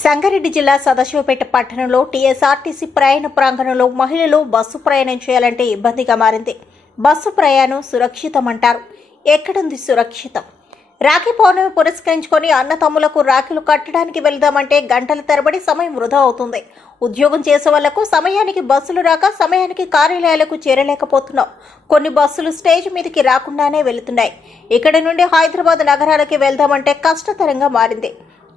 సంగారెడ్డి జిల్లా సదాశివపేట పట్టణంలో టీఎస్ఆర్టీసీ ప్రయాణ ప్రాంగణంలో మహిళలు బస్సు ప్రయాణం చేయాలంటే ఇబ్బందిగా మారింది. బస్సు ప్రయాణం సురక్షితమంటారు. ఎక్కడుంది సురక్షితం? రాఖీ పౌర్ణమి పురస్కరించుకొని అన్నతమ్ములకు రాఖీలు కట్టడానికి వెళ్దామంటే గంటల తరబడి సమయం వృధా అవుతుంది. ఉద్యోగం చేసే వాళ్ళకు సమయానికి బస్సులు రాక సమయానికి కార్యాలయాలకు చేరలేకపోతున్నాం. కొన్ని బస్సులు స్టేజ్ మీదకి రాకుండానే వెళుతున్నాయి. ఇక్కడి నుండి హైదరాబాద్ నగరాలకి వెళ్దామంటే కష్టతరంగా మారింది.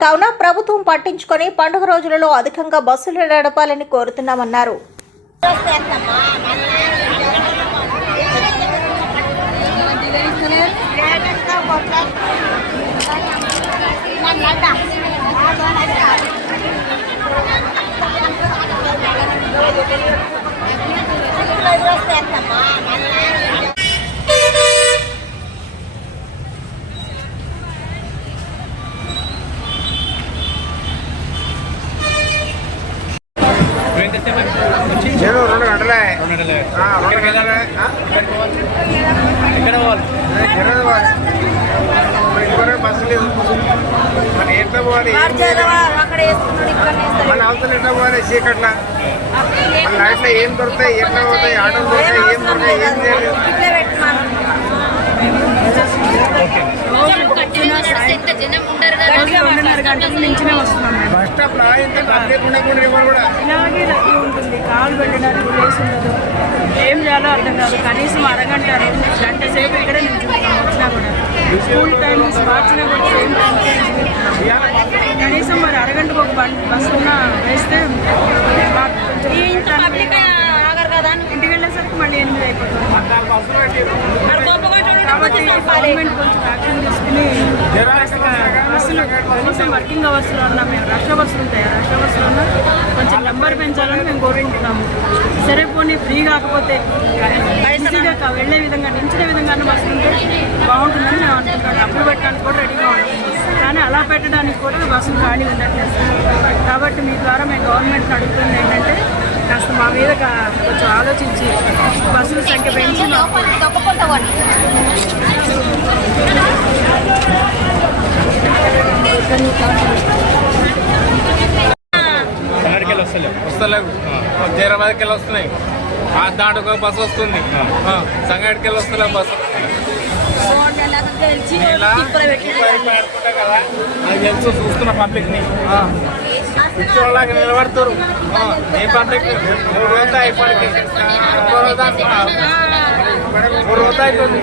కావున ప్రభుత్వం పట్టించుకొని పండుగ రోజులలో అధికంగా బస్సులు నడపాలని కోరుతున్నామన్నారు. నేను రెండు మళ్ళీ రెండు ఎక్కడికి గంటలే. వెళ్ళాలి? ఆ, ఎక్కడ పోవాలి? ఇంతవరకు బస్సు లేదు. మరి ఎట్లా పోవాలి? మన అవతల ఎట్లా పోవాలి? చీకట్ల. మన లైఫ్లో ఏం దొరుకుతాయి? ఎట్లా పోతాయి? ఆటోలు దొరుకుతాయి? ఏం దొరుకుతాయి? ఏం చేయాలి కాలు పెట్టడానికి ప్లేస్ ఉండదు. ఏం చేయాలో అర్థం కాదు. కనీసం అరగంట గంట సేపు ఇక్కడే నిల్చుంటాం. వచ్చినా కూడా. స్కూల్ టైం మార్చినా కూడా సేమ్ నిల్చుంటాం. కనీసం మరి అరగంటకు ఒక బస్సు ఉన్నా వేస్తే టైం ఇంటికి వెళ్ళేసరికి మళ్ళీ ఎనిమిది అయిపోతుంది. కాబట్టి గవర్నమెంట్ కొంచెం యాక్షన్ తీసుకుని బస్సులు కనీసం వర్కింగ్ అవర్స్లో ఉన్నా మేము రష బస్సులు ఉంటాయి? రష బస్సులో ఉన్నా కొంచెం నెంబర్ పెంచాలని మేము కోరుకుంటున్నాము. సరే పోనీ ఫ్రీ కాకపోతే ఈజీగా వెళ్ళే విధంగా నించిన విధంగా బస్సులు ఉంటే బాగుంటుందని మేము అనుకుంటాం డబ్బులు పెట్టడానికి కూడా రెడీగా ఉంటుంది. కానీ అలా పెట్టడానికి కూడా బస్సులు ఖాళీ ఉండట్లేదు. కాబట్టి మీ ద్వారా మేము గవర్నమెంట్ అడుగుతుంది ఏంటంటే కాస్త మా మీద కొంచెం ఆలోచించి బస్సుల సంఖ్య పెంచి వస్తలేవు. వస్తలేవు హైదరాబాద్కి వెళ్ళి వస్తున్నాయి. ఆ దాంట్లో ఒక బస్సు వస్తుంది. ఆ, సంగాడికి వెళ్ళి వస్తలేవు బస్సు. కదా? అది తెలుసు చూస్తున్న పబ్లిక్ని. పిచ్చోళ్ళకి నిలబడతారు. ఆ, ఏ పబ్లిక్ మూడు రోజులు అయిపోయింది. మూడు రోజులు అయిపోయింది.